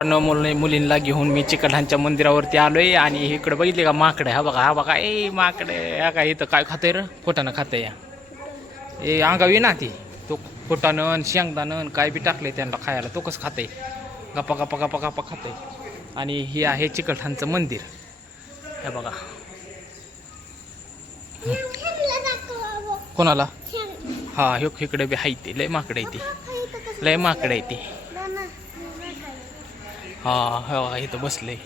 न मुली मुलींना घेऊन मी चिकलठाणच्या मंदिरावरती आलोय आणि इकडे बघितले का माकडे? हा बघा हा बघा. ए माकडे. हा काय इथं काय खातंय र? खोटानं खातंय या. ए अंगावी ना ती. तो खोटानं शेंगदानं काय बी टाकलंय त्यांना खायला. तो कसं खातंय? गप्पा गप्पा गप्पा गप्पा खातंय. आणि हे आहे चिकलठाणचं मंदिर. हे बघा. कोणाला? हा हे इकडे बी हाय ते. लय माकडे आहे ती. लय माकडे आहे ती. हा हे इथं बसले.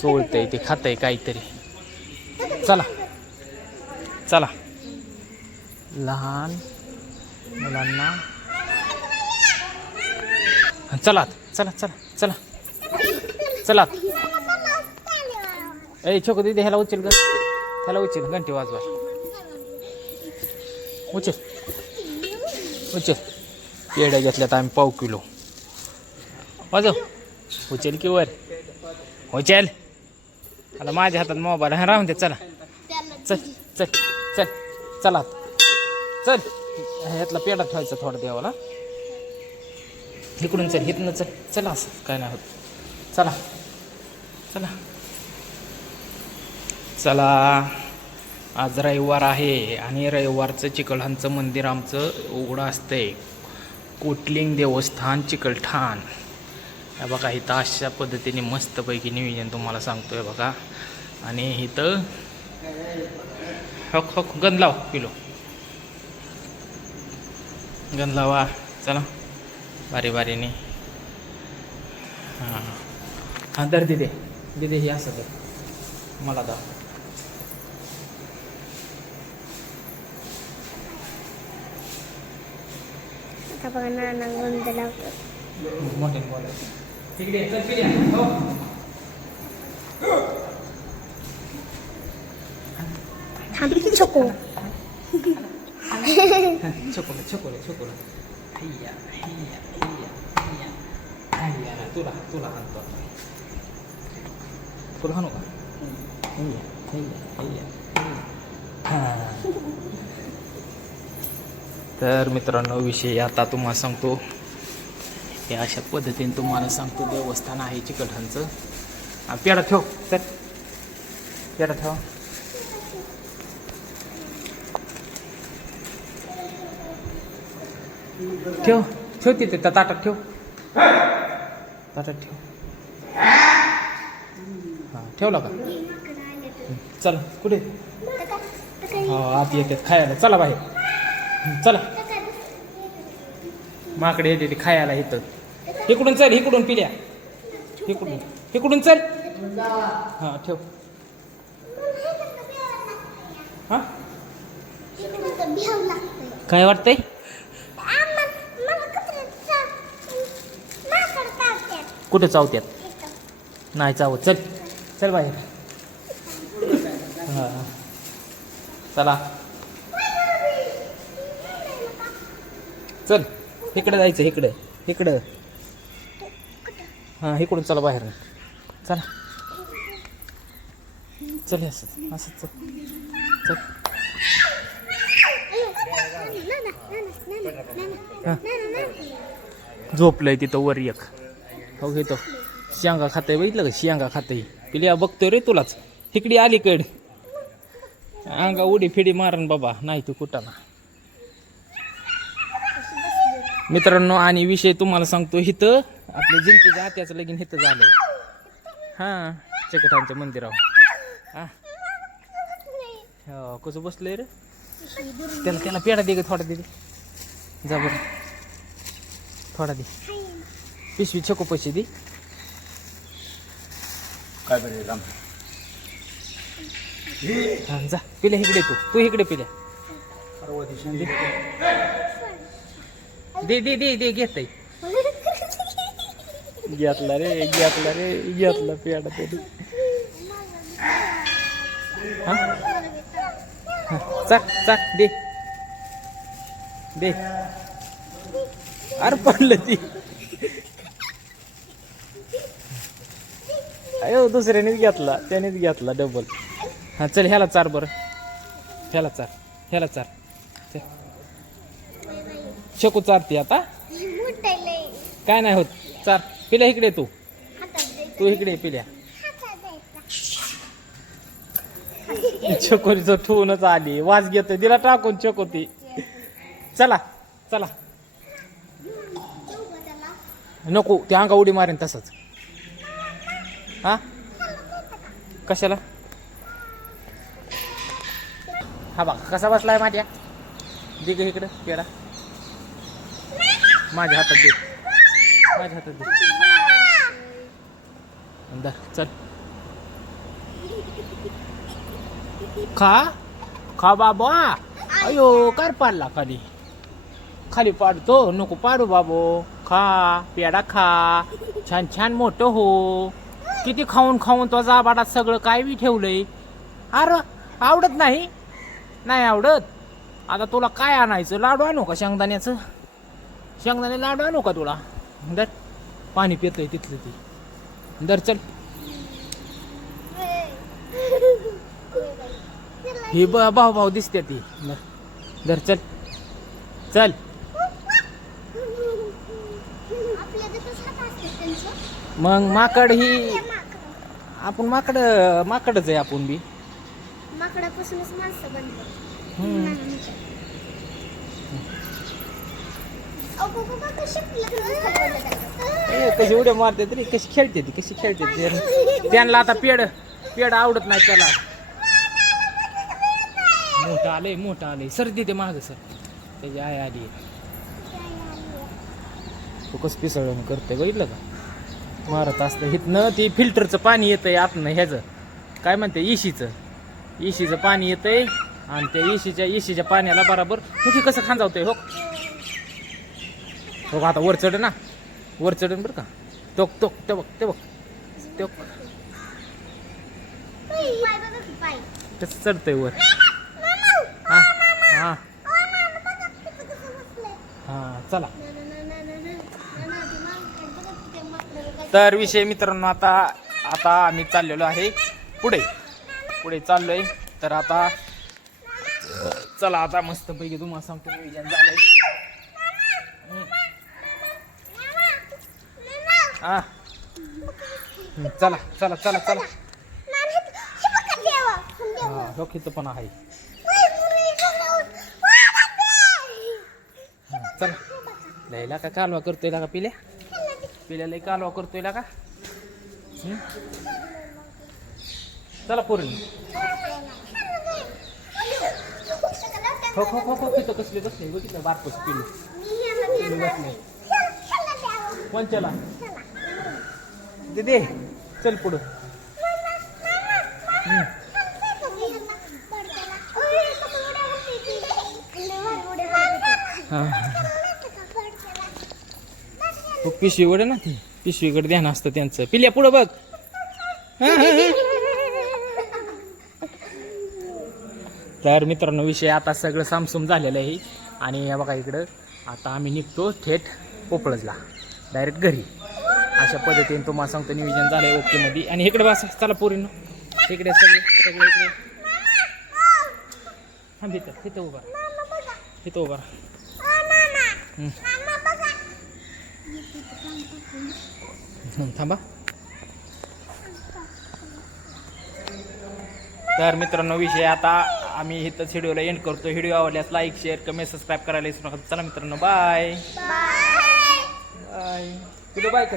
चोळतंय ते खातंय काहीतरी. चला. चला. लहान मुलांना. चला चला चला चला. चला ए छोक दिदी ह्याला उचल ग. ह्याला उचल घंटी वाजवा उचल. उचल. पेढ्या घेतल्यात आम्ही पाव किलो. वाजव. उचल की वर. उचल. आता माझ्या हातात मोबाईल हा राहून दे चला. चल चल चल. चला चल. ह्यातला पेढा ठेवायचा थोडा देवाला. इकडून चल इथनं चल. चला असं. काय नाही होत. चला. चला. चला. आज रविवार आहे आणि रविवारचं चिकलठाणचं मंदिर आमचं उघडं असतंय. कोटलिंग देवस्थान चिकलठाण हे बघा इथं अशा पद्धतीने मस्तपैकी नियोजन तुम्हाला सांगतोय बघा. आणि इथं हक हक गंध लाव पिलो. गंध लावा. चला. बारी बारीने हां. हां दर दिदे. दिदे हे असं तर मला दाव आता बघा नाना गंध लावतो मोठे बोलायचं इकडे चल पिल्या हो थांब चको छोकोला छोकोला छोकोला हैया हैया हैया हैया हैया तुला तुला हाणतो तुला हाणू का हैया हैया हैया हां. तर मित्रांनो विषय आता तुम्हाला सांगतो. हे अशा पद्धतीने तुम्हाला सांगतो देवस्थान आहे चिकटांचं पेडा पेढा ठेव तर पेडा ठेव. ठेव ठेव तिथे त्या ताटात ठेव. ताटात ठेव. हां ठेवला का? चला कुठे? हो आत येतात खायला. चला बाहेर. चला. माकडे येते ते खायला इथं. इकडून चल इकडून पिल्या. इकडून. इकडून चल. हां ठेव. हां? काय वाटतंय? कुठे चावत्यात? नाही चावत. चल. चल बाहेर. हां. चला. चल इकडे जायचं इकडे इकडं. हां इकडून चला बाहेर. चला. चल असं असं चल. चल. झोपलंय तिथं वर एक. हो घेतो. शेंगा खातंय बघितलं का? शेंगा खाताय. पिल्या बघतोय रे तुलाच. इकडे आलीकडे. अंगा उडी फिडी मारन बाबा. नाही तू कुठाला मित्रांनो आणि विषय तुम्हाला सांगतो इथं आपल्या जिंतीच्या आत्याचं लगीन इथं झालंय. हां चकटांच्या मंदिरावर हा. हो कसं बसलंय रे? त्याला त्याला पेढा दे ग थोडा दे. जा बरं. थोडा दे. पिशवी छको पैसे दे. काय हा जा. पिल्या इकडे तू. तू इकडे पिल्या. दे दे दे दे घेत घेतला रे घेतला रे घेतला पेडा तरी. चाक चाक दे. दे. अरे पडलं ती. अयो दुसऱ्यानेच घेतला त्यानेच घेतला डबल हा चल ह्याला चार बरं. ह्याला चार ह्याला चार. शकू चारते आता? काय नाही होत. चार. पिल्या इकडे तू. तू इकडे पिल्या. चकोरीचं ठेवूनच आली. वास घेतोय. तिला टाकून चकोती. चला चला. नको ते अंगा उडी मारेन तसंच. हा? कशाला? हा बघ कसा बसलाय माझ्या दे ग इकडं पेडा माझ्या हातात दे. माझ्या हातात दे. अंदर चल. खा. खा बाबा. अयो कर पाडला खाली. खाली पाडतो. नको पाडू बाबो. खा पेडा खा. छान छान मोठं हो. किती खाऊन खाऊन तो जाबाडात सगळं काय बी ठेवलंय. अरे आवडत नाही? नाही आवडत? आता तुला काय आणायचं? लाडू आणू का शेंगदाण्याचं? शेंगदाणे लाडू आणू का तुला? दर. पाणी पितंय तिथलं ती. दर चल. ही ब भाऊ भाऊ दिसते ती. दर. चल. चल. मग माकड ही आपण माकड माकडच आहे आपण बी. माकडापासूनच माणसं बनतात हम्म. ए, कशी उड्या मारते तरी कशी खेळते ती कशी खेळते ती. त्यांना आता पेड पेड आवडत नाही त्याला. मोठं आलंय मोठं आलंय. सर तिथे माग सर. त्याची आय आली. तू कसं पिसळून करते बघितलं का? मारत असतं. हिथनं ती फिल्टरचं पाणी येतंय आतनं ह्याचं. काय म्हणते? इशीचं. इशीचं पाणी येतंय आणि त्या इशीच्या इशीच्या पाण्याला बराबर. मुखी कसं खांजावतंय हो? हो आता वर चढ ना. वर चढन बरं का. टोक टोक ते बघ ते बघ ते कस चढतंय वर? हा हा. हां चला. तर विषय मित्रांनो आता आता आम्ही चाललेलो आहे पुढे. पुढे चाललोय. तर आता चला आता मस्तपैकी तुम्हाला सांगतो नियोजन झालंय. हा. चला चला चला चला. हा डोक्याचं पण आहे. चला. लयला का कालवा करतोय का पिल्या? पिल्या लय कालवा करतोय का? चला पोरी हो हो हो हो तिथं कसले बसले बघितलं बारपस पिले कोणच्याला? दे चल पुढं. पिशवीकडे ना ती. पिशवीकडे ध्यान असतं त्यांचं. पिल्या पुढं बघ. तर मित्रांनो विषय आता सगळं सामसूम झालेलं आहे. आणि बघा इकडं. आता आम्ही निघतो थेट पोपळजला. डायरेक्ट घरी. अशा पद्धतीने तुम्हाला सांगतो नियोजन झालंय ओके मध्ये. आणि इकडे बस चला पोरीनो. इकडे सगळे सगळे इकडे. थांब इथं तिथं उभा. तिथं उभा थांबा. तर मित्रांनो विषय आता आम्ही इथं व्हिडिओला एंड करतो व्हिडिओ आवडल्यास लाईक शेअर कमेंट सबस्क्राईब करायला विसरू नका. चला मित्रांनो बाय बाय तुला बाय कर.